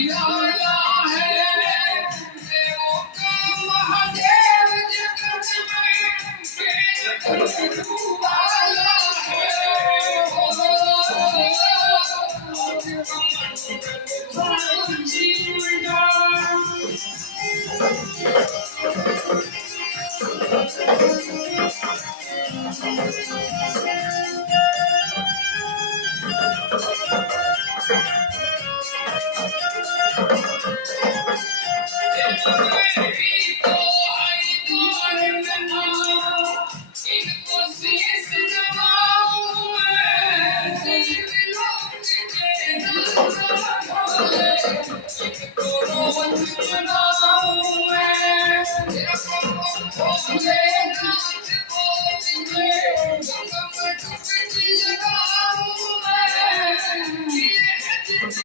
निराला है देवों का महादेव जगत में वाला है Thank you.